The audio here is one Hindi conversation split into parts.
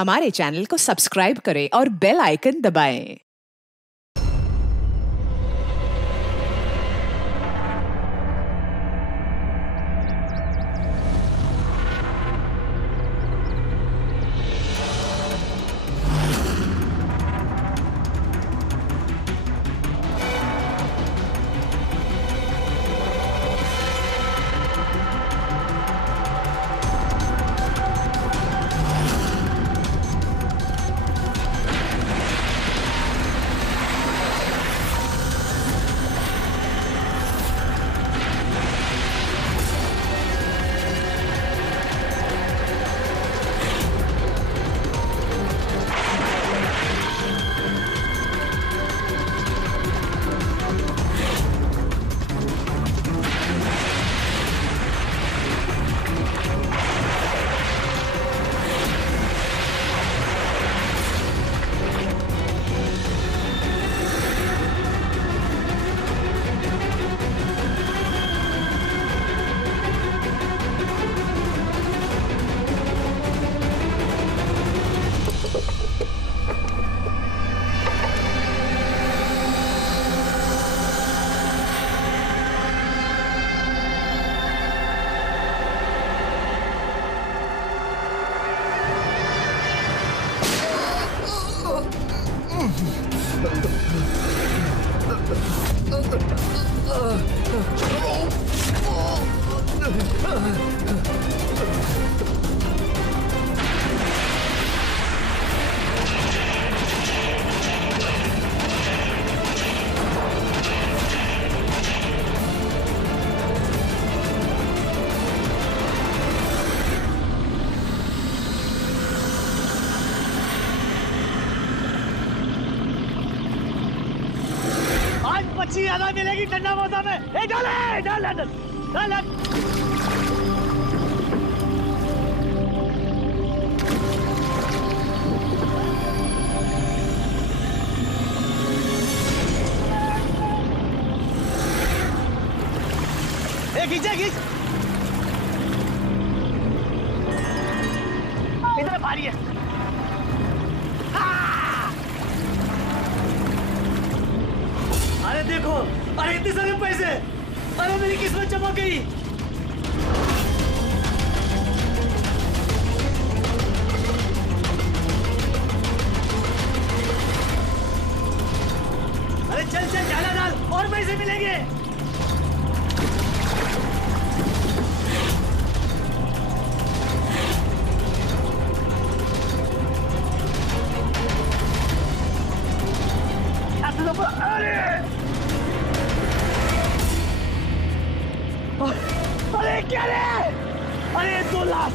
हमारे चैनल को सब्सक्राइब करें और बेल आइकन दबाएं। मच्छी ज्यादा मिलेगी ठंडा मौसम में। डाल डाल डाल डाल डाल। खींचा खींच, इधर भारी है। अरे देखो, अरे इतने सारे पैसे, अरे मेरी किस्मत चमक गई। अरे चल चल डाला डाल, और पैसे मिलेंगे। अरे क्या रे? अरे 2 लाख।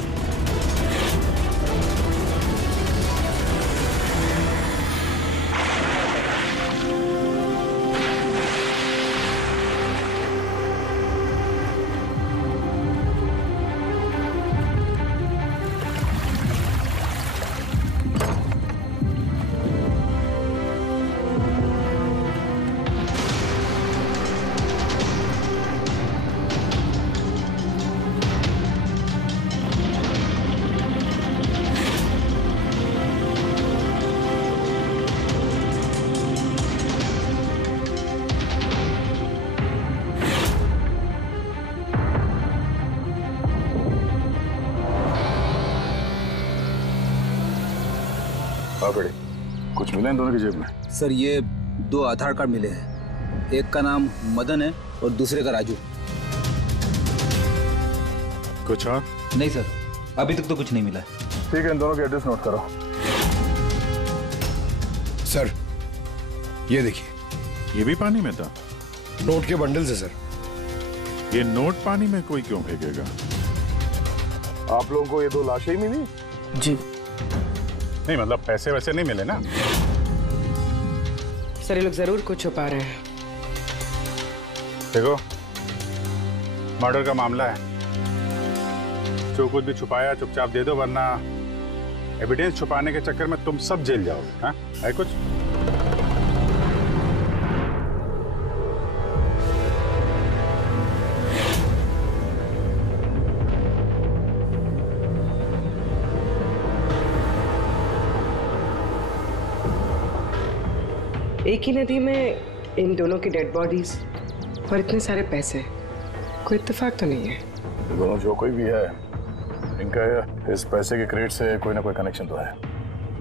कुछ मिला इन दोनों की जेब में? सर ये 2 आधार कार्ड मिले हैं, एक का नाम मदन है और दूसरे का राजू। कुछ और? नहीं सर, अभी तक तो कुछ नहीं मिला। ठीक है, इन दोनों के एड्रेस नोट करो। सर ये देखिए। ये भी पानी में था? नोट के बंडल से सर। ये नोट पानी में कोई क्यों फेंकेगा? आप लोगों को ये 2 लाशें ही मिली? जी नहीं, मतलब पैसे वैसे नहीं मिले ना? सर ये लोग जरूर कुछ छुपा रहे हैं। देखो, मर्डर का मामला है, जो कुछ भी छुपाया चुपचाप दे दो, वरना एविडेंस छुपाने के चक्कर में तुम सब जेल जाओगे। हाँ, है कुछ? एक ही नदी में इन दोनों की डेड बॉडीज और इतने सारे पैसे, कोई इत्तेफाक तो नहीं है? दोनों जो कोई भी है, इनका इस पैसे के क्रेट से कोई ना कोई कनेक्शन तो है।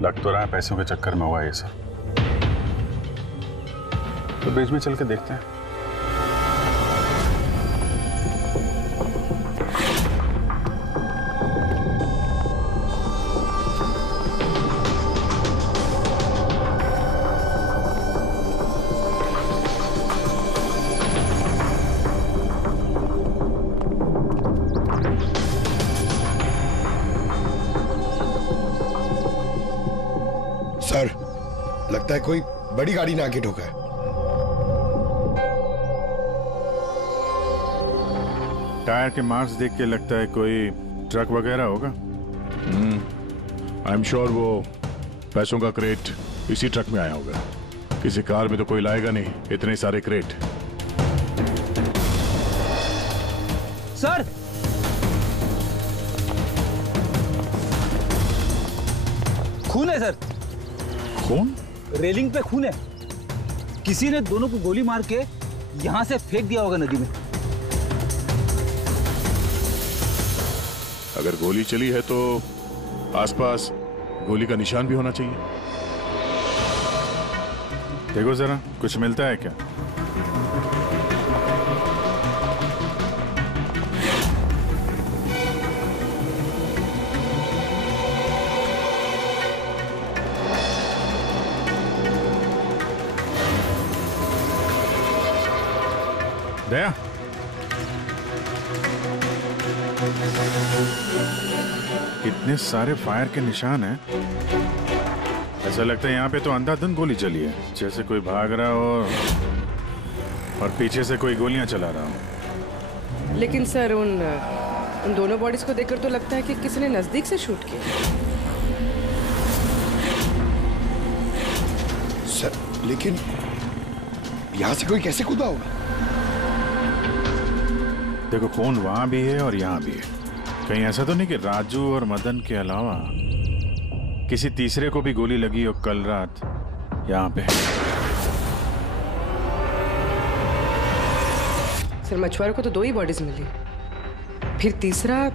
लग तो रहा है पैसों के चक्कर में हुआ है ये सब। तो बीच में चल के देखते हैं। सर, लगता है कोई बड़ी गाड़ी ने आके ठोका है। टायर के मार्क्स देख के लगता है कोई ट्रक वगैरह होगा। आई एम श्योर वो पैसों का क्रेट इसी ट्रक में आया होगा। किसी कार में तो कोई लाएगा नहीं इतने सारे क्रेट। सर, खून है सर। खून? रेलिंग पे खून है। किसी ने दोनों को गोली मार के यहां से फेंक दिया होगा नदी में। अगर गोली चली है तो आसपास गोली का निशान भी होना चाहिए। देखो जरा, कुछ मिलता है क्या? दया, कितने सारे फायर के निशान हैं। ऐसा लगता है यहाँ पे तो अंधाधुंध गोली चली है, जैसे कोई भाग रहा हो और पीछे से कोई गोलियां चला रहा हो। लेकिन सर उन दोनों बॉडीज को देखकर तो लगता है कि किसी ने नजदीक से शूट किया। सर, लेकिन यहां से कोई कैसे कूदा होगा? देखो, खून वहां भी है और यहाँ भी है। कहीं ऐसा तो नहीं कि राजू और मदन के अलावा किसी तीसरे को भी गोली लगी हो कल रात यहाँ पे? सर, मछुआरों को तो 2 ही बॉडीज मिली, फिर तीसरा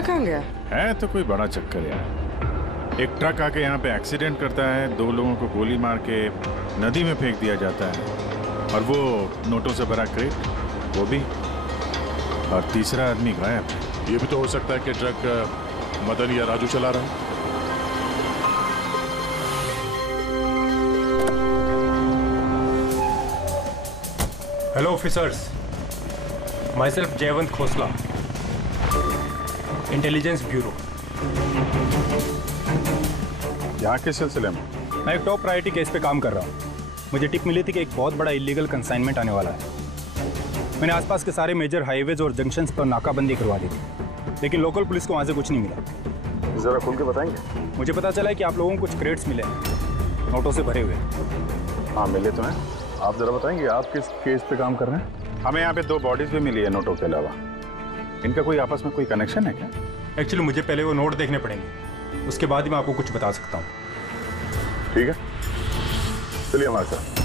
कहाँ गया? है तो कोई बड़ा चक्कर यार। एक ट्रक आके यहाँ पे एक्सीडेंट करता है, 2 लोगों को गोली मार के नदी में फेंक दिया जाता है, और वो नोटों से भरा क्रेट, वो भी, और तीसरा आदमी गायब। ये भी तो हो सकता है कि ट्रक मदन या राजू चला रहा है। Hello officers, my self Jaywant Khosla, intelligence bureau. यहाँ के सिलसिले में? मैं एक टॉप प्रायोरिटी केस पे काम कर रहा हूँ। मुझे टिप मिली थी कि एक बहुत बड़ा इलीगल कंसाइनमेंट आने वाला है। मैंने आसपास के सारे मेजर हाईवेज और जंक्शंस पर नाकाबंदी करवा दी थी, लेकिन लोकल पुलिस को वहाँ से कुछ नहीं मिला। जरा खुल के बताएंगे? मुझे पता चला है कि आप लोगों को कुछ क्रेट्स मिले हैं, नोटों से भरे हुए। हाँ, मिले तो हैं। आप जरा बताएंगे आप किस केस पे काम कर रहे हैं? हमें यहाँ पे 2 बॉडीज भी मिली है नोटों के अलावा। इनका कोई आपस में कोई कनेक्शन है क्या? एक्चुअली मुझे पहले वो नोट देखने पड़ेंगे, उसके बाद ही मैं आपको कुछ बता सकता हूँ। ठीक है, चलिए हमारे साथ।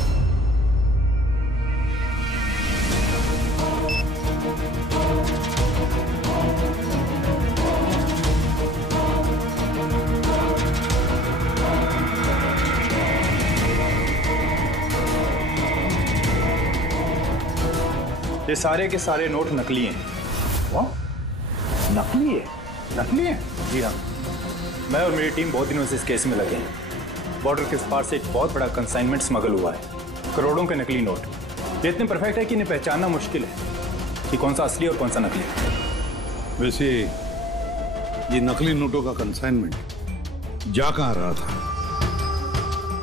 ये सारे के सारे नोट नकली हैं। नकली है? नकली है? जी हाँ, मैं और मेरी टीम बहुत दिनों से इस केस में लगे हैं। बॉर्डर के पार से एक बहुत बड़ा कंसाइनमेंट स्मगल हुआ है, करोड़ों के नकली नोट। ये इतने परफेक्ट है कि इन्हें पहचानना मुश्किल है कि कौन सा असली और कौन सा नकली है। वैसे ये नकली नोटों का कंसाइनमेंट जा कहाँ रहा था?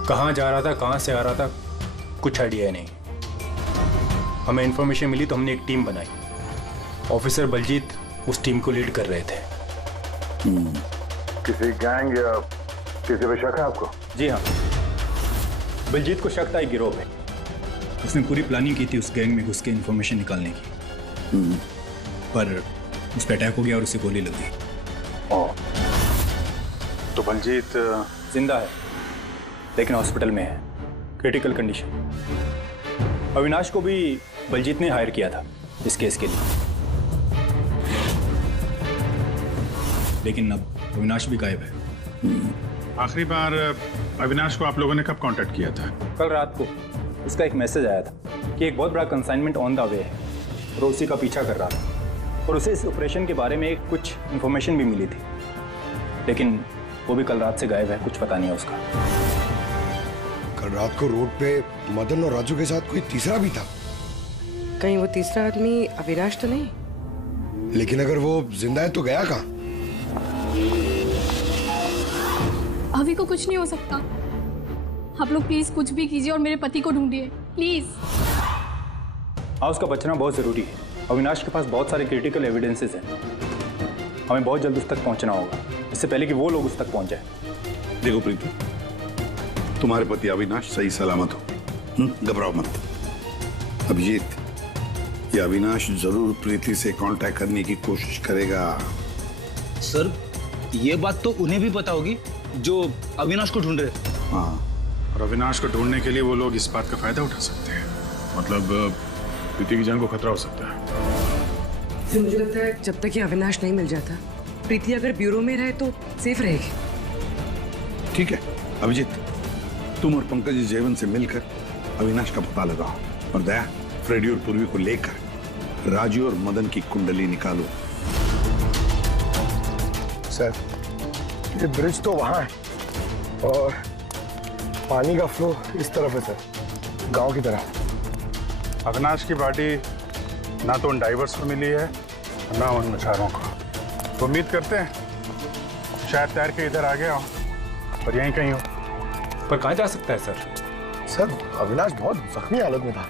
कहाँ जा रहा था, कहाँ से आ रहा था, कुछ आइडिया नहीं। हमें इन्फॉर्मेशन मिली तो हमने एक टीम बनाई। ऑफिसर बलजीत उस टीम को लीड कर रहे थे। किसी गैंग या किसी पे शक है आपको? जी हाँ, बलजीत को शक था एक गिरोह पे। उसने पूरी प्लानिंग की थी उस गैंग में घुस के इन्फॉर्मेशन निकालने की, पर उस पर अटैक हो गया और उसे गोली लग गई। तो बलजीत जिंदा है, लेकिन हॉस्पिटल में है। Critical condition. अविनाश को भी बलजीत ने हायर किया था इस केस के लिए, लेकिन अब अविनाश भी गायब है। आखिरी बार अविनाश को आप लोगों ने कब कांटेक्ट किया था? कल रात को उसका एक मैसेज आया था कि एक बहुत बड़ा कंसाइनमेंट ऑन द वे है और उसी का पीछा कर रहा था, और उसे इस ऑपरेशन के बारे में कुछ इंफॉर्मेशन भी मिली थी, लेकिन वो भी कल रात से गायब है, कुछ पता नहीं है उसका। कल रात को रोड पे मदन और राजू के साथ कोई तीसरा भी था। कहीं वो तीसरा आदमी अविनाश तो नहीं? लेकिन अगर वो जिंदा है तो गया कहाँ? अभी को कुछ नहीं हो सकता। आप लोग प्लीज कुछ भी कीजिए और मेरे पति को ढूंढिए प्लीज। हाँ, उसका बचना बहुत जरूरी है। अविनाश के पास बहुत सारे क्रिटिकल एविडेंसेस हैं, हमें बहुत जल्द उस तक पहुंचना होगा, इससे पहले कि वो लोग उस तक पहुंच जाए। देखो प्रीति, तुम्हारे पति अविनाश सही सलामत हो, घबराओ मत। अभिजीत, ये अविनाश जरूर प्रीति से कांटेक्ट करने की कोशिश करेगा। सर, ये बात तो उन्हें भी पता होगी जो अविनाश को ढूंढ रहे। हाँ, और अविनाश को ढूंढने के लिए वो लोग इस बात का फायदा उठा सकते हैं, मतलब प्रीति की जान को खतरा हो सकता है। तो मुझे लगता है जब तक ये अविनाश नहीं मिल जाता, प्रीति अगर ब्यूरो में रहे तो सेफ रहेगी। ठीक है अभिजीत, तुम और पंकज जयवंत से मिलकर अविनाश का पता लगाओ, और दया फ्रेडी और पूर्वी को लेकर राजू और मदन की कुंडली निकालो। सर, ये ब्रिज तो वहां है और पानी का फ्लो इस तरफ है सर, गांव की तरफ। अविनाश की बॉडी ना तो उन डाइवर्स को मिली है ना उन मछुआरों को। तो उम्मीद करते हैं शायद तैर के इधर आ गया हो और यहीं कहीं हो। पर कहाँ जा सकता है सर? सर, अविनाश बहुत जख्मी हालत में था।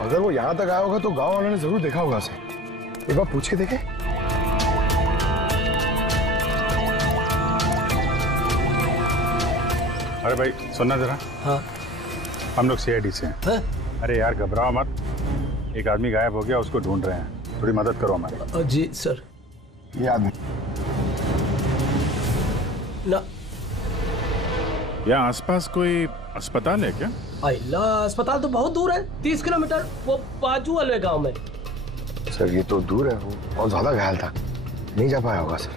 अगर वो यहाँ तक आया होगा तो गांव वालों ने जरूर देखा होगा उसे। एक बार पूछ के देखें। अरे भाई सुनना जरा। हाँ, हम लोग सीआईडी से हैं। हाँ? अरे यार घबराओ मत, एक आदमी गायब हो गया, उसको ढूंढ रहे हैं, थोड़ी मदद करो हमारी। जी सर। ये आदमी ना, यहाँ आसपास कोई अस्पताल है क्या? अल्लाह, अस्पताल तो बहुत दूर है, 30 किलोमीटर, वो बाजू वाले गांव में। सर, ये तो दूर है, वो बहुत ज्यादा घायल था, नहीं जा पाया होगा सर।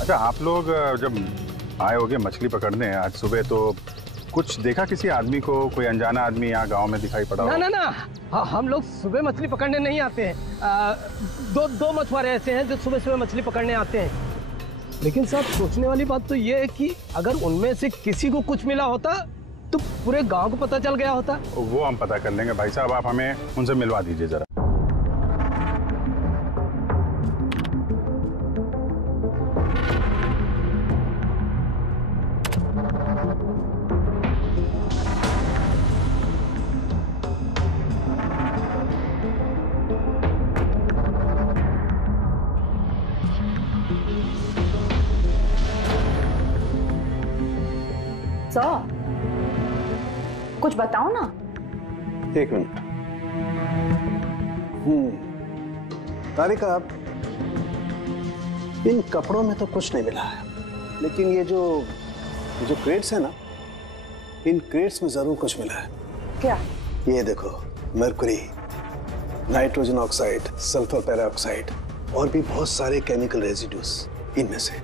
अच्छा, आप लोग जब आए होगे मछली पकड़ने आज सुबह, तो कुछ देखा किसी आदमी को? कोई अनजाना आदमी यहाँ गांव में दिखाई पड़ा? ना, हाँ, हम लोग सुबह मछली पकड़ने नहीं आते हैं। दो मछुआरे ऐसे हैं जो सुबह सुबह मछली पकड़ने आते हैं। लेकिन साहब, सोचने वाली बात तो ये है कि अगर उनमें से किसी को कुछ मिला होता तो पूरे गांव को पता चल गया होता। वो हम पता कर लेंगे भाई साहब, आप हमें उनसे मिलवा दीजिए जरा। कुछ बताओ ना। एक मिनट। तारिका, आप इन कपड़ों में तो कुछ नहीं मिला है, लेकिन ये जो क्रेट्स है ना, इन क्रेट्स में जरूर कुछ मिला है। क्या? ये देखो, mercury, nitrogen oxide, sulphur peroxide और भी बहुत सारे केमिकल रेजिड्यूज इनमें से।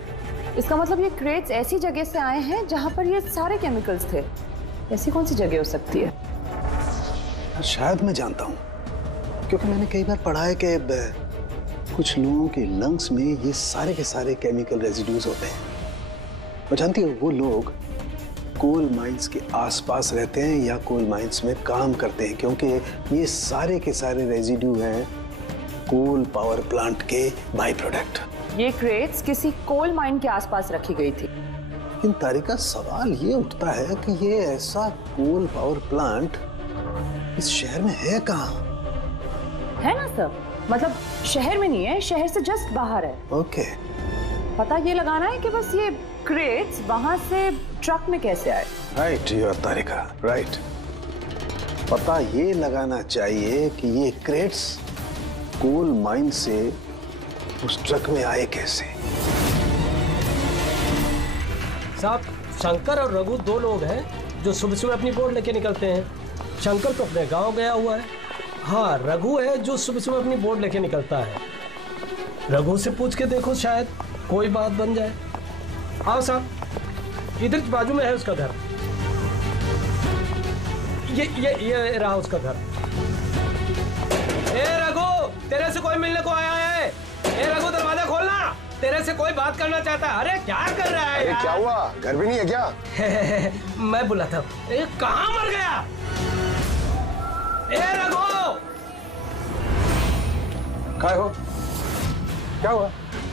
इसका मतलब ये क्रेट्स ऐसी जगह से आए हैं जहां पर ये सारे केमिकल्स थे। ऐसी कौन सी जगह हो सकती है? शायद मैं जानता हूँ, क्योंकि मैंने कई बार पढ़ा है कि कुछ लोगों के लंग्स में ये सारे के सारे केमिकल रेजिड्यूज होते हैं। और जानती हो, वो लोग कोल माइंस के आसपास रहते हैं या कोल माइंस में काम करते हैं, क्योंकि ये सारे के सारे रेजिड्यू हैं कोल पावर प्लांट के बाई प्रोडक्ट। ये क्रेट्स किसी कोल माइन के आसपास रखी गई थी। लेकिन तारिका, सवाल ये उठता है कि ये ऐसा कोल पावर प्लांट इस शहर में है कहाँ? है ना सर, मतलब शहर में नहीं है, शहर से जस्ट बाहर है। ओके। पता ये लगाना है कि बस ये क्रेट्स वहां से ट्रक में कैसे आए। Right your Tarika, right. पता ये लगाना चाहिए कि ये क्रेट्स कोल माइन से उस ट्रक में आए कैसे। साहब, शंकर और रघु दो लोग हैं जो सुबह सुबह अपनी बोट लेके निकलते हैं। शंकर तो अपने गांव गया हुआ है। हाँ, रघु है जो सुबह सुबह अपनी बोट लेके निकलता है। रघु से पूछ के देखो, शायद कोई बात बन जाए। आओ साहब, इधर बाजू में है उसका घर। ये रहा उसका घर। ए रघु, तेरे से कोई मिलने को आया है। ए रघु, दरवाजा खोलना, तेरे से कोई बात करना चाहता है। अरे क्या कर रहा है यार? क्या हुआ, घर भी नहीं है क्या? मैं बुलाता हूँ। ए, कहाँ मर गया? ए रघु, क्या हो? क्या हुआ?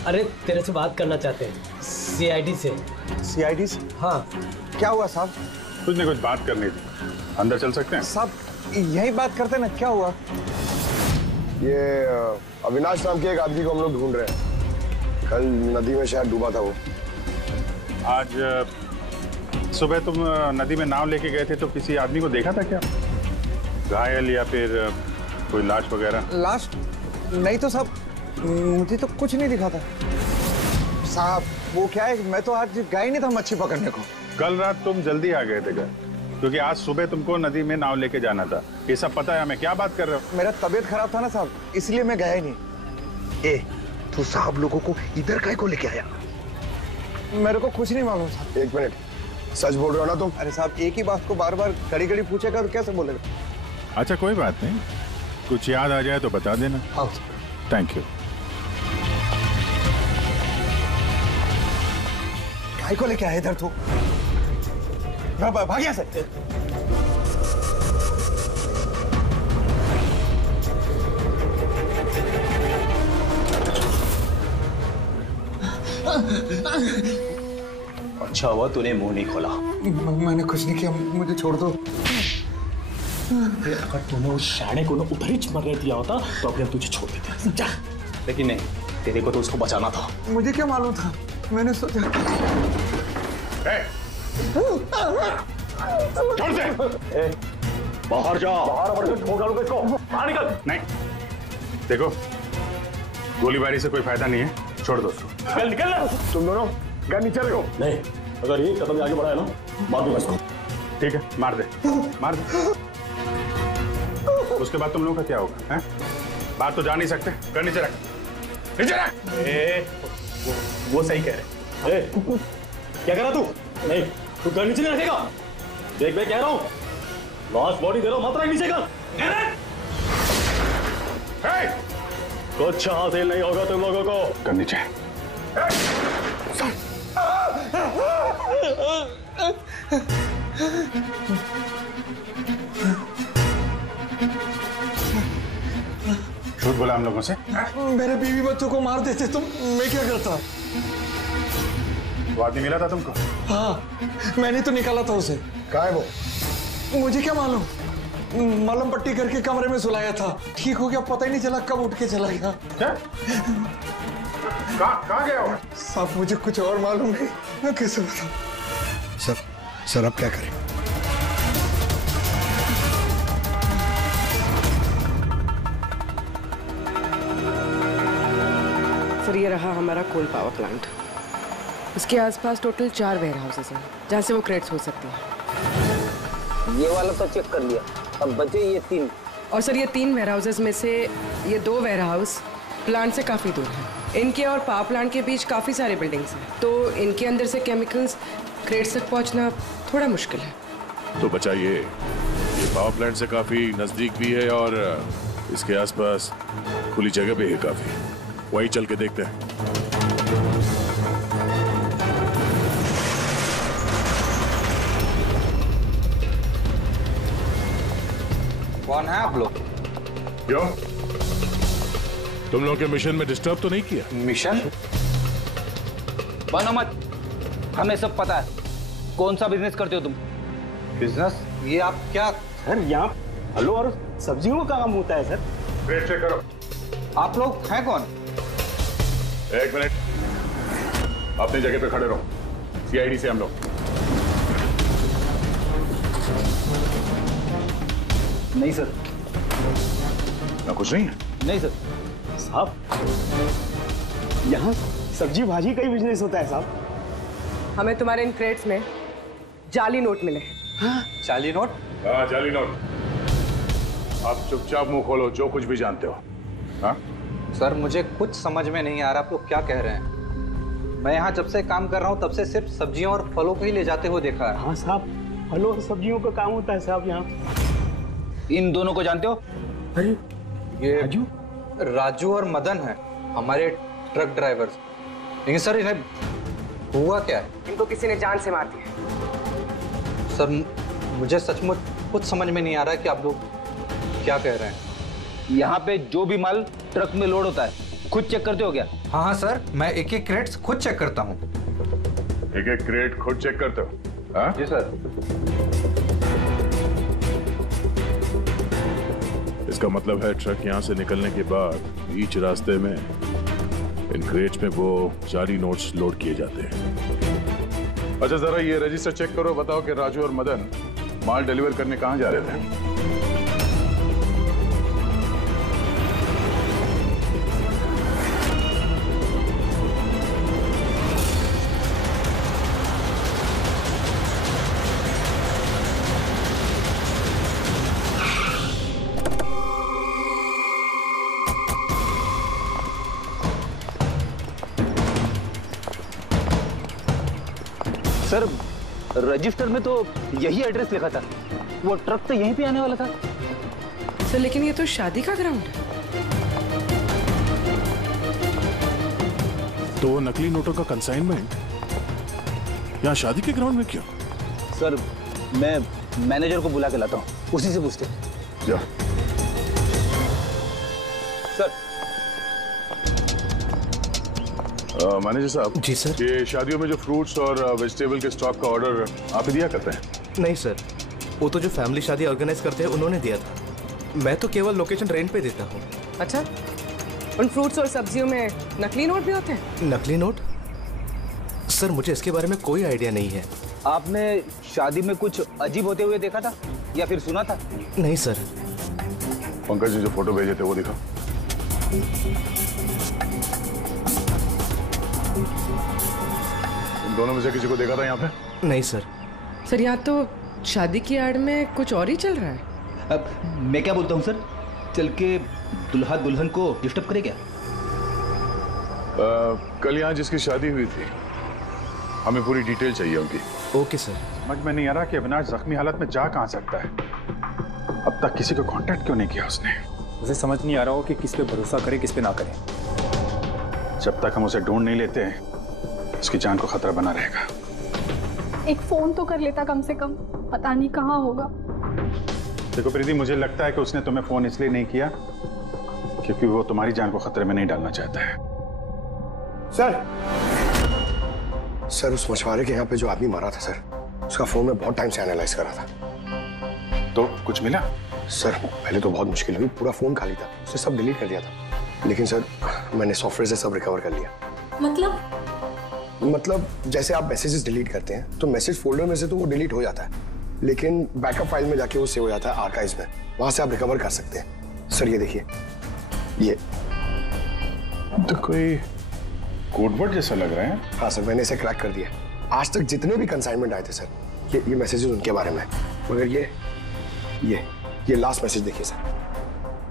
अरे तेरे से बात करना चाहते हैं, सीआईडी से। सीआईडी से? हाँ। क्या हुआ साहब? कुछ नहीं, कुछ बात करनी थी। अंदर चल सकते हैं? साहब यही बात करते ना, क्या हुआ? ये अविनाश नाम के एक आदमी को हम लोग ढूंढ रहे हैं। कल नदी में शायद डूबा था वो। आज सुबह तुम नदी में नाव लेके गए थे तो किसी आदमी को देखा था क्या? घायल या फिर कोई लाश वगैरह? लाश नहीं तो साहब, मुझे तो कुछ नहीं दिखा था साहब। वो क्या है, मैं तो आज गया ही नहीं था मच्छी पकड़ने को। कल रात तुम जल्दी आ गए थे घर, क्योंकि आज सुबह तुमको नदी में नाव लेके जाना था। ये सब पता है हमें, क्या बात कर रहे हो? मेरा तबीयत खराब था ना साहब, इसलिए मैं गया ही नहीं। ए, तू साहब लोगों को इधर काहे को लेके आया? मेरे को कुछ नहीं मालूम साहब। एक मिनट, सच बोल रहे हो ना तुम? अरे साहब, एक ही बात को बार बार घड़ी घड़ी पूछेगा तो कैसे बोलेगा? अच्छा कोई बात नहीं, कुछ याद आ जाए तो बता देना। हाँ। Thank you. काहे को लेके आया इधर तू? भाग यहाँ से। अच्छा हुआ तूने मुंह नहीं खोला। मैंने कुछ नहीं किया, मुझे छोड़ दो। अगर तूने उस शाणे को उधर ही मरने दिया होता तो अभी हम तुझे छोड़ देते, समझा? लेकिन नहीं, तेरे को तो उसको बचाना था। मुझे क्या मालूम था, मैंने सोचा। छोड़ दे। बाहर जा। बाहर ठोक डालूंगा इसको। बाहर निकल। नहीं, देखो गोलीबारी से कोई फायदा नहीं है, छोड़ दो उसको। निकल निकल। तुम दोनों घर नीचे रहो। नहीं, अगर ये कदम आगे बढ़ा है ना, मार दूंगा इसको। ठीक है, मार दे, मार दे। उसके बाद तुम लोगों का क्या होगा? हैं? बाहर तो जा नहीं सकते, घर नीचे रख, नीचे रख। वो सही कह रहे। क्या करा तू? नहीं, तू घर नीचे नहीं रखेगा। देख मैं कह रहा हूँ, लास्ट बॉडी दे रहा हूँ, मात्रा नीचे कर। कुछ हासिल नहीं होगा तुम लोगों को। घर नीचे। झूठ बोला हम लोगों से। मेरे बीवी बच्चों को मार देते तुम, मैं क्या करता? वो आदमी मिला था तुमको? हाँ, मैंने तो निकाला था उसे। कहाँ है वो? मुझे क्या मालूम, मलम पट्टी करके कमरे में सुलाया था, ठीक हो गया, पता ही नहीं चला कब उठ के चला गया। क्या? कहाँ गया हो? साहब मुझे कुछ और मालूम नहीं, मैं कैसे बताऊं? सर अब क्या करें? सर ये रहा हमारा कोल पावर प्लांट। इसके आसपास टोटल 4 वेयर हाउसेस हैं जहाँ से वो क्रेट्स हो सकती हैं। ये वाला तो चेक कर लिया, अब बचे ये 3। और सर ये 3 वेयर हाउसेस में से ये 2 वेयर हाउस प्लांट से काफ़ी दूर हैं। इनके और पावर प्लांट के बीच काफ़ी सारे बिल्डिंग्स हैं, तो इनके अंदर से केमिकल्स क्रेट्स तक पहुँचना थोड़ा मुश्किल है। तो बचाइए, ये पावर प्लांट से काफ़ी नज़दीक भी है और इसके आसपास खुली जगह भी है काफ़ी, वही चल के देखते हैं। कौन है आप लोग? क्यों, तुम लोगों के मिशन में डिस्टर्ब तो नहीं किया? मिशन? बनो मत, हमें सब पता है। कौन सा बिजनेस करते हो तुम? बिजनेस? ये आप क्या? सर यहाँ फलों और सब्जियों का काम होता है सर। वेट चेक करो। आप लोग हैं कौन? एक मिनट, अपनी जगह पे खड़े रहो। सीआईडी से हम लोग। नहीं सर। ना कुछ नहीं है? नहीं सर। साहब यहाँ सब्जी भाजी का ही बिजनेस होता है साहब। हमें तुम्हारे इन क्रेट्स में जाली नोट मिले। 40 नोट? हाँ 40 नोट। आप चुपचाप मुंह खोलो, जो कुछ भी जानते हो। हाँ सर, मुझे कुछ समझ में नहीं आ रहा आप लोग क्या कह रहे हैं। मैं यहाँ जब से काम कर रहा हूँ तब से सिर्फ सब्जियों और फलों को ही ले जाते हुए देखा है। हाँ साहब, फलों और सब्जियों का काम होता है साहब यहाँ। इन दोनों को जानते हो? अरे ये राजू और मदन है, हमारे ट्रक ड्राइवर्स। लेकिन सर इन्हें हुआ क्या है? इनको किसी ने जान से मार दिया। सर मुझे सचमुच कुछ समझ में नहीं आ रहा है कि आप लोग क्या कह रहे हैं। यहाँ पे जो भी माल ट्रक में लोड होता है खुद चेक करते हो क्या? हाँ हाँ सर, मैं एक एक क्रेट्स खुद चेक करता हूँ। एक एक क्रेट खुद चेक करते हो? हाँ जी सर। इसका मतलब है ट्रक यहाँ से निकलने के बाद बीच रास्ते में इन क्रेट्स में वो जाली नोट्स लोड किए जाते हैं। अच्छा जरा ये रजिस्टर चेक करो, बताओ कि राजू और मदन माल डिलीवर करने कहाँ जा रहे थे? सर रजिस्टर में तो यही एड्रेस लिखा था, वो ट्रक तो यहीं पे आने वाला था। सर लेकिन ये तो शादी का ग्राउंड है। तो नकली नोटों का कंसाइनमेंट यहाँ शादी के ग्राउंड में क्यों? सर मैं मैनेजर को बुला के लाता हूँ, उसी से पूछते। जा। सर मैनेजर साहब। जी सर। ये शादियों में जो फ्रूट्स और वेजिटेबल के स्टॉक का ऑर्डर आप ही दिया करते हैं? नहीं सर, वो तो जो फैमिली शादी ऑर्गेनाइज करते हैं उन्होंने दिया था। मैं तो केवल लोकेशन रेंट पे देता हूँ। अच्छा, उन फ्रूट्स और सब्जियों में नकली नोट भी होते हैं? नकली नोट? सर मुझे इसके बारे में कोई आइडिया नहीं है। आपने शादी में कुछ अजीब होते हुए देखा था या फिर सुना था? नहीं सर। पंकज ने जो फोटो भेजे थे वो दिखा। इन दोनों में से किसी को देखा था यहाँ पे? नहीं सर। सर यहाँ तो शादी की आड़ में कुछ और ही चल रहा है। अब मैं क्या बोलता हूँ सर, चल के दुल्हा दुल्हन को डिस्टर्ब करे क्या? कल यहाँ जिसकी शादी हुई थी हमें पूरी डिटेल चाहिए उनकी। Okay sir. समझ में नहीं आ रहा कि अविनाश जख्मी हालत में जा कहाँ सकता है। अब तक किसी को कांटेक्ट क्यों नहीं किया उसने? उसे समझ नहीं आ रहा हो कि किस पे भरोसा करे किस पे ना करे। जब तक हम उसे ढूंढ नहीं लेते उसकी जान को खतरा बना रहेगा। एक फोन तो कर लेता कम से कम, पता नहीं कहाँ होगा। देखो प्रीति, मुझे लगता है कि उसने तुम्हें फोन इसलिए नहीं किया क्योंकि वो तुम्हारी जान को खतरे में नहीं डालना चाहता है। सर उस मछुआरे के यहाँ पे जो आदमी मारा था सर, उसका फोन में बहुत टाइम से एनालाइज कर रहा था। तो कुछ मिला? सर पहले तो बहुत मुश्किल हुई, पूरा फोन खाली था, उसे सब डिलीट कर दिया था। लेकिन सर मैंने सॉफ्टवेयर से सब रिकवर कर लिया। मतलब जैसे आप मैसेजेस डिलीट करते हैं तो मैसेज फोल्डर में से तो वो डिलीट हो जाता है, लेकिन बैकअप फाइल में जाके वो सेव हो जाता है आर्काइव्स में, वहां से आप रिकवर कर सकते हैं। सर ये देखिए, ये तो कोई कोडवर्ड जैसा लग रहा है। हाँ सर, मैंने इसे क्रैक कर दिया। आज तक जितने भी कंसाइनमेंट आए थे सर, ये मैसेजेस उनके बारे में, मगर ये लास्ट मैसेज देखिए सर।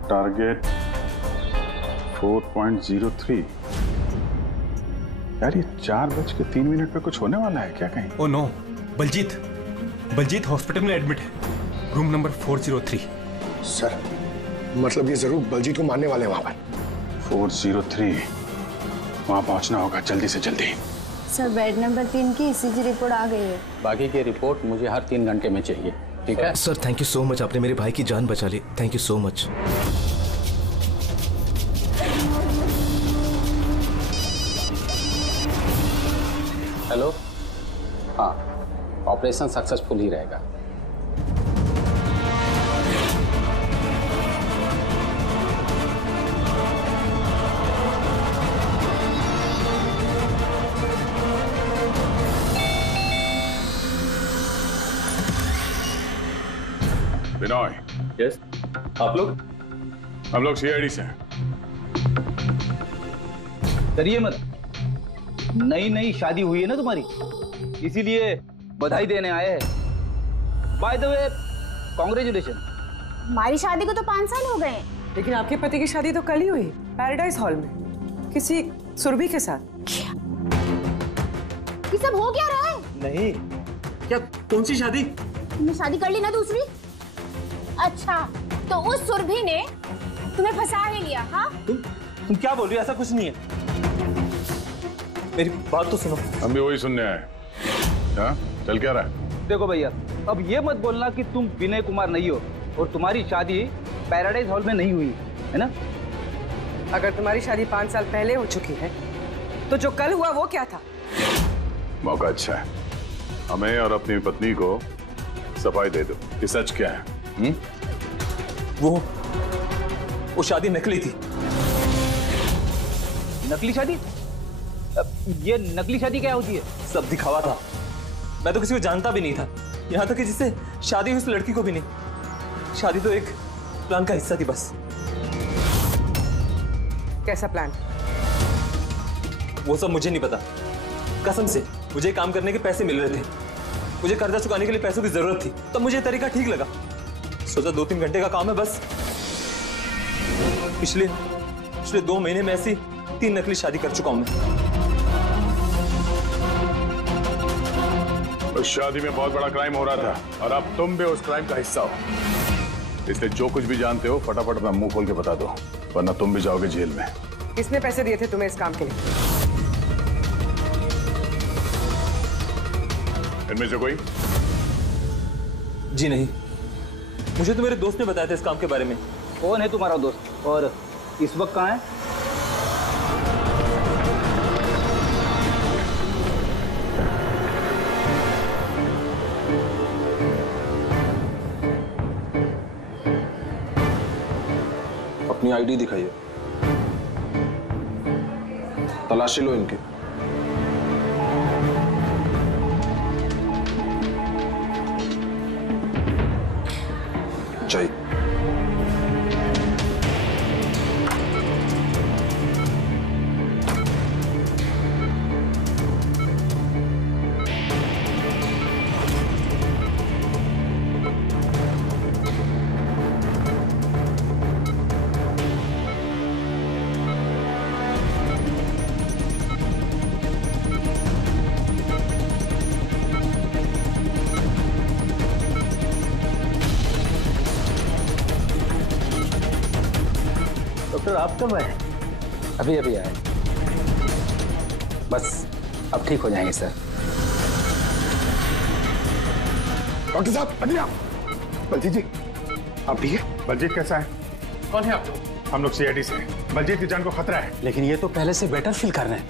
टारगेट 4.03। यार ये 4:03 पे कुछ होने वाला है क्या कहीं? ओ नो, बलजीत हॉस्पिटल में एडमिट है, रूम नंबर 403। सर मतलब ये जरूर बलजीत को मारने वाले हैं वहां पर। 403 वहां पहुंचना होगा जल्दी से जल्दी। सर बेड नंबर 3 की ईसीजी रिपोर्ट आ गई है। बाकी की रिपोर्ट मुझे हर 3 घंटे में चाहिए, ठीक है? Sir thank you so much, आपने मेरे भाई की जान बचा ली। Thank you so much. Hello, हाँ, ऑपरेशन सक्सेसफुल ही रहेगा। बिनॉय। यस। आप लोग? हम लोग सीआईडी से हैं। डरिए मत, नई शादी हुई है ना तुम्हारी, इसीलिए बधाई देने आए हैं। By the way congratulation. हमारी शादी को तो 5 साल हो गए। लेकिन आपके पति की शादी तो कल ही हुई, पैराडाइज हॉल में, किसी सुरभि के साथ। ये सब हो क्या रहा है? नहीं, क्या कौन सी शादी? तुमने शादी कर ली ना दूसरी? अच्छा, तो उस सुरभि ने तुम्हें फंसा ही लिया? हाँ, तुम क्या बोल रही हो? ऐसा कुछ नहीं है। मेरी बात तो सुनो। हम भी वही सुनने आए। हाँ, चल क्या रहा है? देखो भैया, अब ये मत बोलना कि तुम विनय कुमार नहीं हो और तुम्हारी शादी पैराडाइज हॉल में नहीं हुई है ना? अगर तुम्हारी शादी 5 साल पहले हो चुकी है तो जो कल हुआ वो क्या था? मौका अच्छा है, हमें और अपनी पत्नी को सफाई दे दो कि सच क्या है। वो शादी नकली थी। नकली शादी? ये नकली शादी क्या होती है? सब दिखावा था। मैं तो किसी को जानता भी नहीं था, यहाँ तक कि जिससे शादी हुई उस लड़की को भी नहीं। शादी तो एक प्लान का हिस्सा थी बस। कैसा प्लान? वो सब मुझे नहीं पता। कसम से मुझे काम करने के पैसे मिल रहे थे, मुझे कर्जा चुकाने के लिए पैसों की जरूरत थी, तब मुझे तरीका ठीक लगा। सोचा 2-3 घंटे का काम है बस। पिछले 2 महीने में ऐसी 3 नकली शादी कर चुका हूं मैं। उस शादी में बहुत बड़ा क्राइम हो रहा था और अब तुम भी उस क्राइम का हिस्सा हो, इसलिए जो कुछ भी जानते हो फटाफट अपना मुंह खोल के बता दो, वरना तुम भी जाओगे जेल में। किसने पैसे दिए थे तुम्हें इस काम के लिए? इनमें से कोई? जी नहीं, मुझे तो मेरे दोस्त ने बताया था इस काम के बारे में। कौन है तुम्हारा दोस्त और इस वक्त कहाँ है? अपनी आईडी दिखाइए, तलाशी लो इनकी। चाहिए। डॉक्टर आप कब आए? अभी आए, बस अब ठीक हो जाएंगे सर। डॉक्टर साहब, अनिया, बलजीत जी, आप ठीक है? बलजीत कैसा है? कौन है आप लोग? हम लोग सीआईडी से हैं। बलजीत की जान को खतरा है। लेकिन ये तो पहले से बेटर फील कर रहे हैं।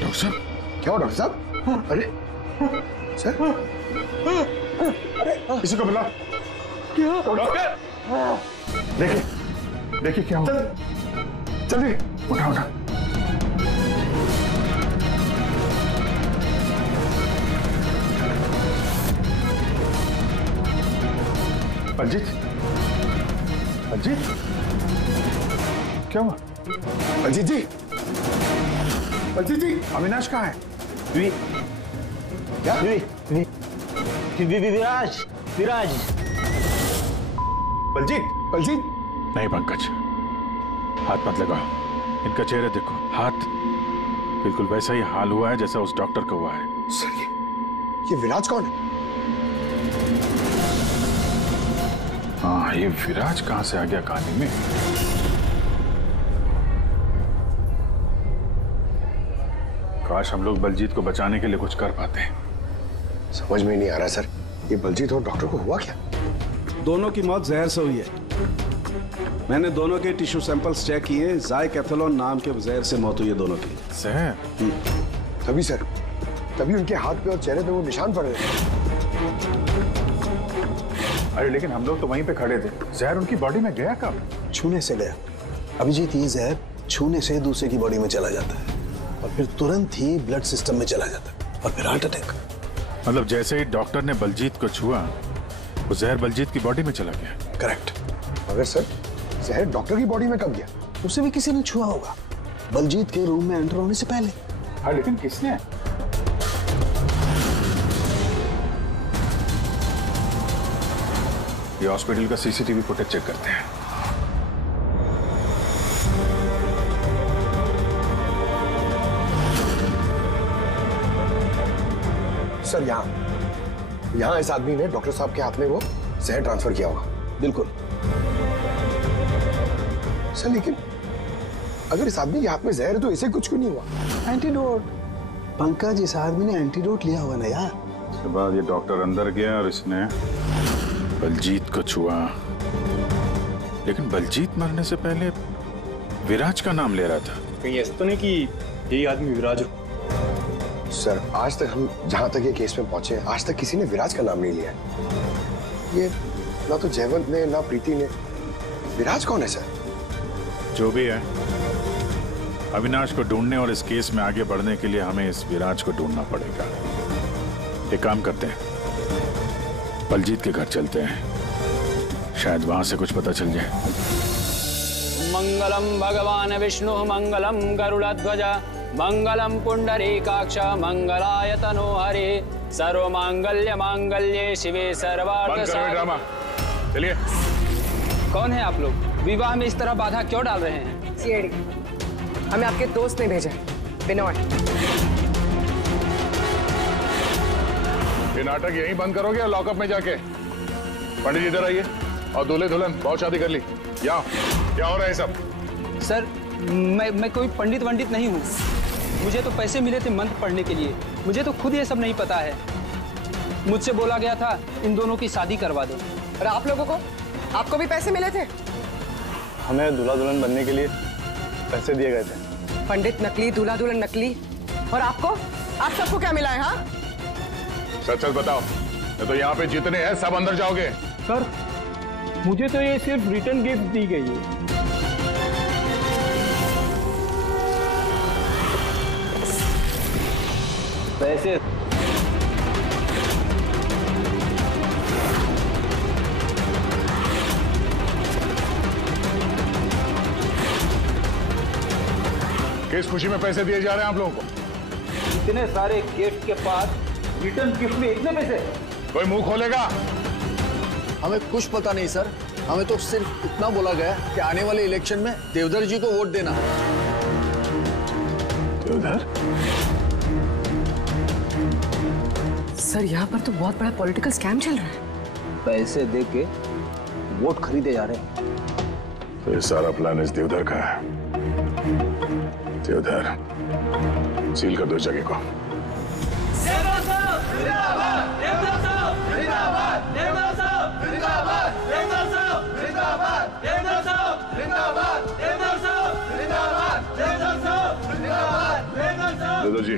डॉक्टर साहब, क्या हो डॉक्टर साहब? अरे सर, किसी को बुला। क्या डॉक्टर? देखिए क्या हुआ। चलिए, उठा। बलजीत, क्या हुआ? बलजीत जी, अविनाश कहाँ है? क्या? विराज। बलजीत नहीं पंकज, हाथ मत लगाओ। इनका चेहरा देखो, हाथ बिल्कुल वैसा ही हाल हुआ है जैसा उस डॉक्टर का हुआ है। सर, ये विराज कौन है? हाँ, ये विराज कहाँ से आ गया कहानी में? काश हम लोग बलजीत को बचाने के लिए कुछ कर पाते हैं। समझ में नहीं आ रहा सर, ये बलजीत और डॉक्टर को हुआ क्या? दोनों की मौत जहर से हुई है। मैंने दोनों के टिश्यू सैंपल्स चेक किए, ज़ाइकैथोलोन नाम के जहर से मौत हुई है दोनों की। जहर? तभी उनके हाथ पे और चेहरे पे वो निशान पड़ रहे थे। अरे लेकिन हम लोग तो वहीं पे खड़े थे, जहर उनकी बॉडी में गया कब? छूने से गया। अभिजीत, ये जहर छूने से दूसरे की बॉडी में चला जाता है और फिर तुरंत ही ब्लड सिस्टम में चला जाता है और फिर हार्ट अटैक। मतलब जैसे ही डॉक्टर ने बलजीत को छुआ, वो जहर बलजीत की बॉडी में चला गया। करेक्ट। मगर सर, जहर डॉक्टर की बॉडी में कब गया? उसे भी किसी ने छुआ होगा। बलजीत के रूम में एंटर होने से पहले। हाँ, लेकिन किसने? ये हॉस्पिटल का सीसीटीवी फुटेज चेक करते हैं। सर यहाँ इस आदमी ने डॉक्टर साहब के हाथ में वो जहर ट्रांसफर किया होगा। बिल्कुल सर, लेकिन अगर इस आदमी के हाथ में जहर है तो इसे कुछ क्यों नहीं हुआ? एंटीडोट। पंकज, इस आदमी ने एंटीडोट लिया हुआ ना यार। उसके बाद ये डॉक्टर अंदर गया और इसने बलजीत को छुआ, लेकिन बलजीत मरने से पहले विराज का नाम ले रहा था। कहीं ऐसा तो नहीं कि यही आदमी विराज हो? सर, आज तक हम जहां तक ये केस में पहुंचे, आज तक किसी ने विराज का नाम नहीं लिया है। ये ना तो जयवंत ने ना प्रीति ने। विराज कौन है सर? जो भी है, अविनाश को ढूंढने और इस केस में आगे बढ़ने के लिए हमें इस विराज को ढूंढना पड़ेगा। एक काम करते हैं, बलजीत के घर चलते हैं, शायद वहां से कुछ पता चल जाए। मंगलम भगवान विष्णु मंगलम गरुड़ध्वज मंगलम पुंडरीकाक्ष मंगलाय तनोहरे सर्व मांगल्य मांगल्ये शिवे सर्वार्थ साधके। चलिए। कौन है आप लोग? विवाह में इस तरह बाधा क्यों डाल रहे हैं? सीआईडी, हमें आपके दोस्त ने भेजा। बिनोय, ये नाटक यहीं बंद करोगे या लॉकअप में जाके? पंडित जी इधर आइए और दूल्हे दुल्हन बहुत शादी कर ली। यहाँ क्या हो रहा है सब? सर, मैं कोई पंडित वंडित नहीं हूँ। मुझे तो पैसे मिले थे मंत्र पढ़ने के लिए। मुझे तो खुद ये सब नहीं पता है। मुझसे बोला गया था इन दोनों की शादी करवा दो। और आप लोगों को? आपको भी पैसे मिले थे? हमें दूल्हा दुल्हन बनने के लिए पैसे दिए गए थे। पंडित नकली, दूल्हा दुल्हन नकली, और आपको? आप सबको क्या मिला है? हाँ, सच सच बताओ, तो यहाँ पे जितने हैं सब अंदर जाओगे? सर, मुझे तो ये सिर्फ रिटर्न गिफ्ट दी गई है। पैसे किस खुशी में पैसे दिए जा रहे हैं आप लोगों को? इतने सारे गिफ्ट के पास रिटर्न गिफ्ट में इतने पैसे? कोई मुंह खोलेगा? हमें कुछ पता नहीं सर, हमें तो सिर्फ इतना बोला गया कि आने वाले इलेक्शन में देवधर जी को वोट देना। देवधर? सर, यहाँ पर तो बहुत बड़ा पॉलिटिकल स्कैम चल रहा है। पैसे दे के वोट खरीदे जा रहे हैं। तो ये सारा प्लान इस देवधर का है। देवधर, सील कर दो इस जगह को। देवधर जी,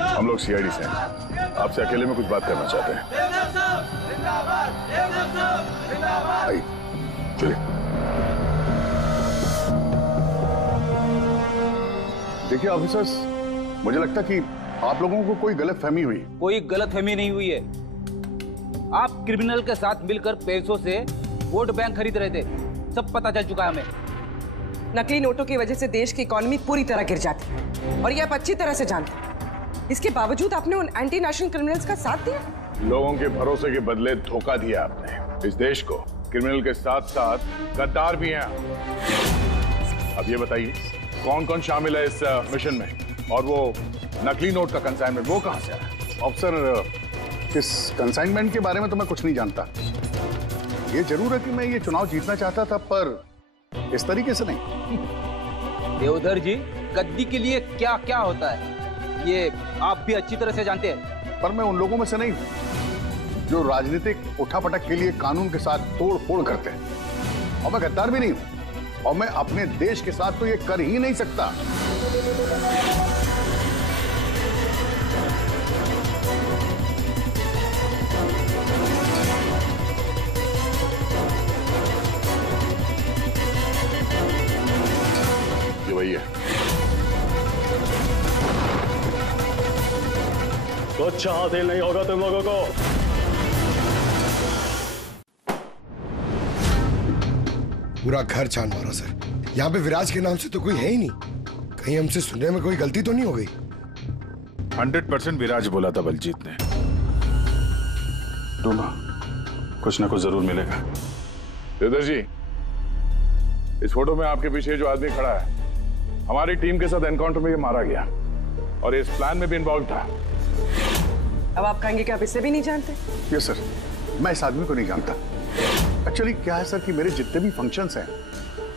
हम लोग सीआईडी से हैं, आपसे अकेले में कुछ बात करना चाहते हैं। आइए, चलिए। देखिए ऑफिसर्स, मुझे लगता कि आप लोगों को कोई गलतफहमी हुई। कोई गलतफहमी नहीं हुई है। आप क्रिमिनल के साथ मिलकर पैसों से वोट बैंक खरीद रहे थे, सब पता चल चुका है हमें। नकली नोटों की वजह से देश की इकोनॉमी पूरी तरह गिर जाती है और ये आप अच्छी तरह से जानते हैं। इसके बावजूद आपने उन एंटी नेशनल क्रिमिनल्स का साथ दिया। लोगों के भरोसे के बदले धोखा दिया आपने इस देश को। क्रिमिनल के साथ साथ गद्दार भी हैं। अब ये बताइए, कौन कौन शामिल है इस मिशन में? और वो नकली नोट का कंसाइनमेंट वो कहां से आया? ऑफिसर, इस कंसाइनमेंट के बारे में तो मैं कुछ नहीं जानता। ये जरूर है कि मैं ये चुनाव जीतना चाहता था, पर इस तरीके से नहीं। देवधर जी, गद्दी के लिए क्या क्या होता है ये आप भी अच्छी तरह से जानते हैं। पर मैं उन लोगों में से नहीं हूं जो राजनीतिक उठापटक के लिए कानून के साथ तोड़ फोड़ करते हैं। और मैं गद्दार भी नहीं हूं, और मैं अपने देश के साथ तो ये कर ही नहीं सकता। ये वही है। कुछ हासिल नहीं होगा तुम लोगों को। पूरा घर छान मारा सर, यहाँ पे विराज के नाम से तो कोई है ही नहीं। कहीं हमसे सुनने में कोई गलती तो नहीं हो गई? 100% विराज बोला था बलजीत ने। डूमा, कुछ ना कुछ जरूर मिलेगा। देवदत्त जी, इस फोटो में आपके पीछे जो आदमी खड़ा है, हमारी टीम के साथ एनकाउंटर में ये मारा गया और इस प्लान में भी इन्वॉल्व था। अब आप कहेंगे कि आप इससे भी नहीं जानते? यस सर, मैं इस आदमी को नहीं जानता। एक्चुअली क्या है सर कि मेरे जितने भी फंक्शंस हैं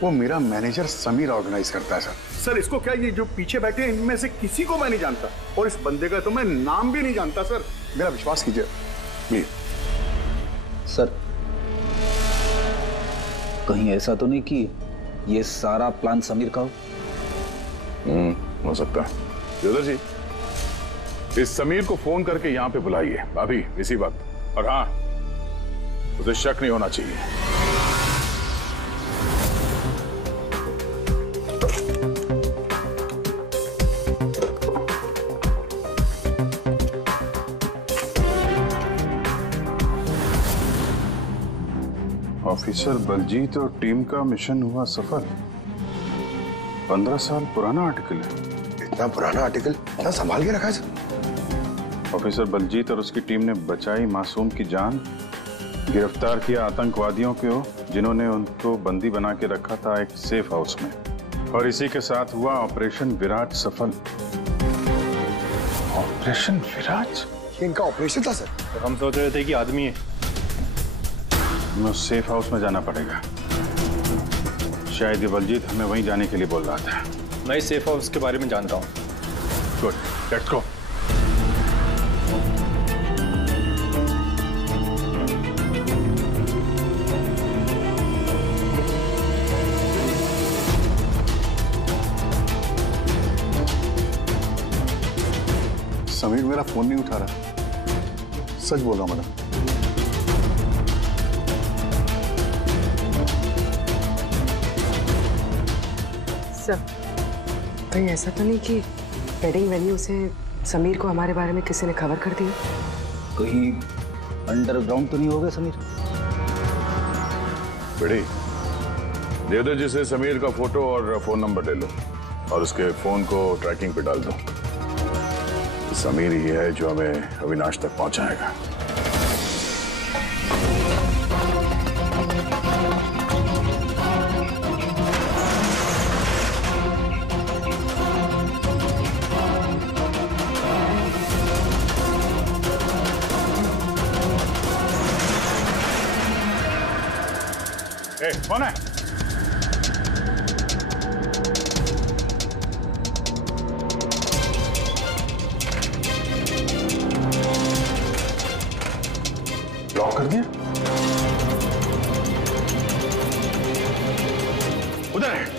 वो मेरा मैनेजर समीर ऑर्गेनाइज करता है सर। सर इसको क्या, ये जो पीछे बैठे हैं इनमें से किसी को मैं नहीं जानता और इस बंदे का तो मैं नाम भी नहीं जानता सर। मेरा विश्वास कीजिए प्लीज। सर कहीं ऐसा तो नहीं कि ये सारा प्लान समीर का हो? हो सकता है। देवदत्त जी, इस समीर को फोन करके यहाँ पे बुलाइए अभी इसी वक्त। और हाँ, उसे शक नहीं होना चाहिए। ऑफिसर बलजीत और टीम का मिशन हुआ सफल। 15 साल पुराना आर्टिकल है। इतना पुराना आर्टिकल इतना संभाल के रखा है सर? ऑफिसर बलजीत और उसकी टीम ने बचाई मासूम की जान, गिरफ्तार किया आतंकवादियों को जिन्होंने उनको बंदी बना के रखा था एक सेफ हाउस में, और इसी के साथ हुआ ऑपरेशन विराट सफल। ऑपरेशन विराट? ये इनका ऑपरेशन था सर? तो हम सोच रहे थे कि आदमी है। हमें उस सेफ हाउस में जाना पड़ेगा। शायद ये बलजीत हमें वहीं जाने के लिए बोल रहा था। मैं इस सेफ हाउस के बारे में जानता हूँ। Good, let's go. समीर मेरा फोन नहीं उठा रहा। सच बोल रहा हूं मैडम। सर, कहीं ऐसा तो नहीं कि वेडिंग वेन्यू से समीर को हमारे बारे में किसी ने खबर कर दी? कहीं अंडरग्राउंड तो नहीं हो गया समीर? बड़ी, देवदत्त जी से समीर का फोटो और फोन नंबर ले लो और उसके फोन को ट्रैकिंग पे डाल दो। समीर ही है जो हमें अविनाश तक पहुंचाएगा। कौन है? लॉक कर दिया? उधर है।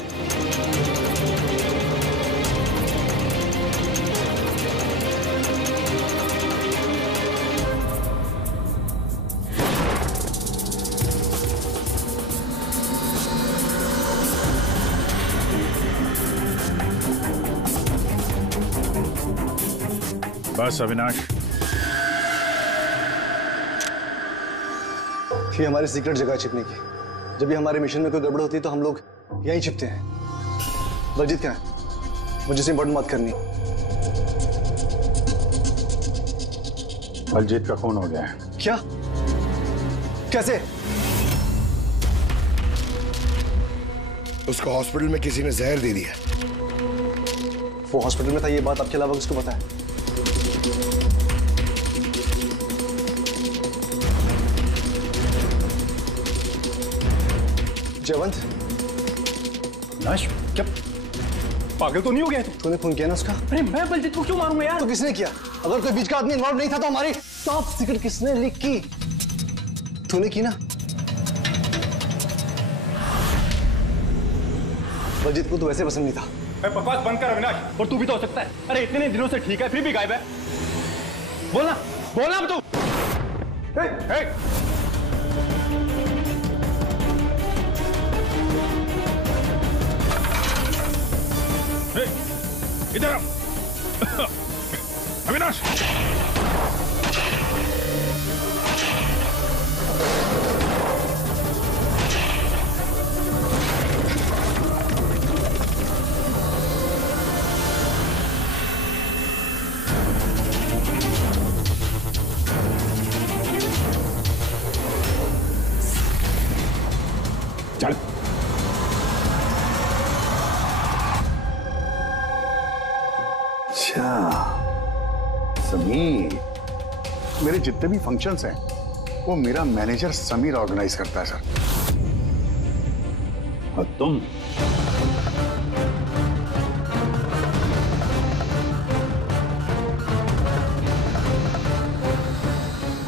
बस अविनाश, ये हमारी सीक्रेट जगह छिपने की। जब भी हमारे मिशन में कोई गड़बड़ होती है तो हम लोग यहीं छिपते हैं। बलजीत कहाँ है? मुझे से इंपॉर्टेंट बात करनी। बलजीत का खून हो गया है। क्या? कैसे? उसको हॉस्पिटल में किसी ने जहर दे दिया। वो हॉस्पिटल में था, ये बात आपके अलावा किसको पता है? जयवंत, नाश, क्या पागल तो नहीं हो गया तू? तूने खून किया ना उसका? अरे मैं बलजीत को क्यों मारूंगा यार? तो किसने किया? अगर कोई बीच का आदमी इन्वॉल्व नहीं था तो हमारी टॉप सीक्रेट किसने लीक की? तूने की ना? बलजीत को तो वैसे पसंद नहीं था। बकवास बंद कर अविनाश, और तू भी तो हो सकता है। अरे इतने दिनों से ठीक है, फिर भी गायब है। बोलना बोलना अब तू। इधर आओ। अविनाश, अच्छा, समीर। मेरे जितने भी फंक्शंस हैं वो मेरा मैनेजर समीर ऑर्गेनाइज करता है सर। और तुम?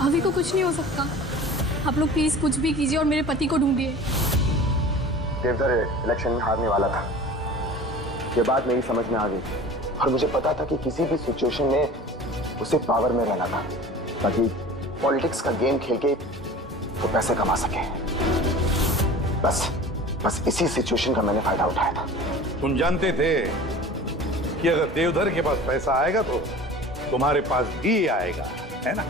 अभी को कुछ नहीं हो सकता। आप लोग प्लीज कुछ भी कीजिए और मेरे पति को ढूंढिए। देवधर इलेक्शन में हारने वाला था, ये बात मेरी समझ में आ गई और मुझे पता था कि किसी भी सिचुएशन में उसे पावर में रहना था ताकि पॉलिटिक्स का गेम खेल के वो पैसे कमा सके। बस इसी सिचुएशन का मैंने फायदा उठाया था। तुम जानते थे कि अगर देवधर के पास पैसा आएगा तो तुम्हारे पास भी आएगा, है ना?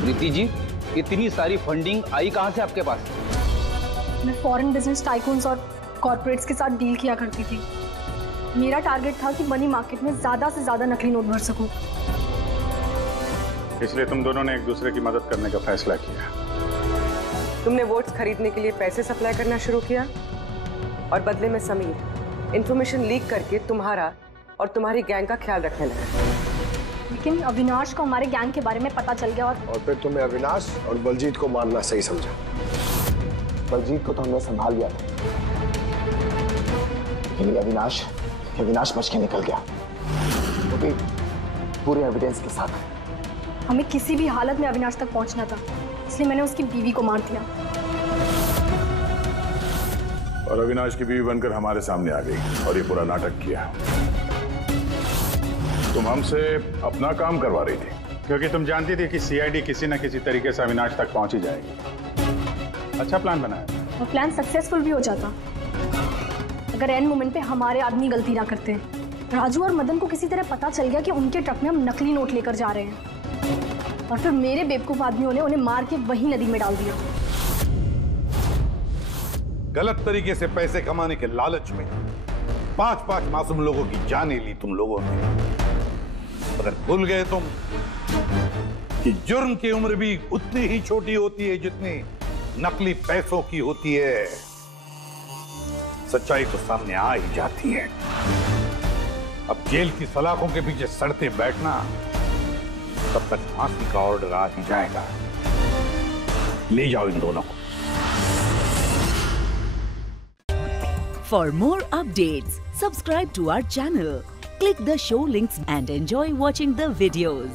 प्रीति जी, इतनी सारी फंडिंग आई कहां से आपके पास? मैं फॉरेन बिजनेस टाइकून्स और कॉर्पोरेट्स के साथ डील किया करती थी। मेरा टारगेट था कि मनी मार्केट में ज्यादा से ज्यादा नकली नोट भर सकूं। इसलिए तुम दोनों ने एक दूसरे की मदद करने का फैसला किया। तुमने वोट्स खरीदने के लिए पैसे सप्लाई करना शुरू किया और बदले में समीर इंफॉर्मेशन लीक करके तुम्हारा और तुम्हारी गैंग का ख्याल रखने लगा। लेकिन अविनाश को हमारे गैंग के बारे में पता चल गया और फिर तुमने अविनाश और बलजीत को मारना सही समझा। बलजीत को तो हमने संभाल लिया था, लेकिन अविनाश बच के निकल गया, वो भी पूरे एविडेंस के साथ। हमें किसी भी हालत में अविनाश तक पहुंचना था, इसलिए मैंने उसकी बीवी को मार दिया। और अविनाश की बीवी बनकर हमारे सामने आ गई और ये पूरा नाटक किया। तुम हमसे अपना काम करवा रही थी क्योंकि तुम जानती थी कि सीआईडी किसी न किसी तरीके से अविनाश तक पहुंच ही जाएगी। अच्छा प्लान बनाया। और प्लान सक्सेसफुल भी हो जाता अगर एंड मोमेंट पे हमारे आदमी गलती ना करते। राजू और मदन को किसी तरह पता चल गया कि उनके ट्रक में हम नकली नोट लेकर जा रहे हैं और फिर मेरे बेवकूफ आदमियों ने उन्हें मार के वही नदी में डाल दिया। गलत तरीके से पैसे कमाने के लालच में 5-5 मासूम लोगों की जानें ली तुम लोगों ने। अगर भूल गए तुम कि जुर्म की उम्र भी उतनी ही छोटी होती है जितनी नकली पैसों की होती है। सच्चाई तो सामने आ ही जाती है। अब जेल की सलाखों के पीछे सड़ते बैठना, तब तक फांसी का ऑर्डर आ ही जाएगा। ले जाओ इन दोनों को। For more updates, subscribe to our channel, click the show links and enjoy watching the videos.